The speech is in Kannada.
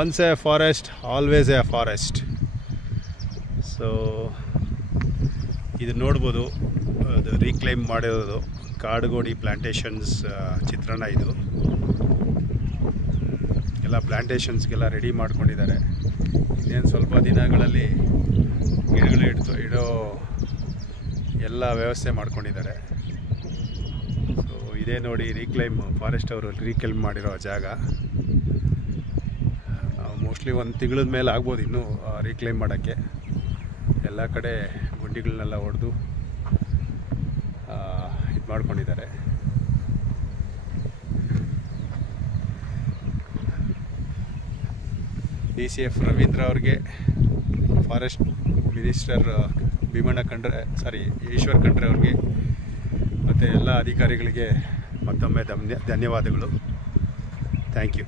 Once A forest always A forest. So ಇದು ನೋಡ್ಬೋದು, ಅದು ರೀಕ್ಲೈಮ್ ಮಾಡಿರೋದು ಕಾಡುಗೋಡಿ ಪ್ಲಾಂಟೇಶನ್ಸ್ ಚಿತ್ರಣ. ಇದು ಎಲ್ಲ ಪ್ಲಾಂಟೇಶನ್ಸ್ಗೆಲ್ಲ ರೆಡಿ ಮಾಡ್ಕೊಂಡಿದ್ದಾರೆ. ಇನ್ನೇನು ಸ್ವಲ್ಪ ದಿನಗಳಲ್ಲಿ ಗಿಡಗಳು ಇಡೋ ಎಲ್ಲ ವ್ಯವಸ್ಥೆ ಮಾಡ್ಕೊಂಡಿದ್ದಾರೆ. ಸೊ ಇದೇ ನೋಡಿ ರೀಕ್ಲೈಮ್, ಫಾರೆಸ್ಟ್ ಅವರು ರೀಕ್ಲೈಮ್ ಮಾಡಿರೋ ಜಾಗ. ಮೋಸ್ಟ್ಲಿ ಒಂದು ತಿಂಗಳದ ಮೇಲೆ ಆಗ್ಬೋದು ಇನ್ನೂ ರೀಕ್ಲೈಮ್ ಮಾಡೋಕ್ಕೆ. ಎಲ್ಲ ಕಡೆ ಗುಂಡಿಗಳನ್ನೆಲ್ಲ ಹೊಡೆದು ಇದು ಮಾಡ್ಕೊಂಡಿದ್ದಾರೆ. DCF ರವೀಂದ್ರ ಅವ್ರಿಗೆ, ಫಾರೆಸ್ಟ್ ಮಿನಿಸ್ಟರ್ ಈಶ್ವರ್ ಖಂಡ್ರೆ ಅವ್ರಿಗೆ ಮತ್ತು ಎಲ್ಲ ಅಧಿಕಾರಿಗಳಿಗೆ ಮತ್ತೊಮ್ಮೆ ಧನ್ಯವಾದಗಳು. Thank you.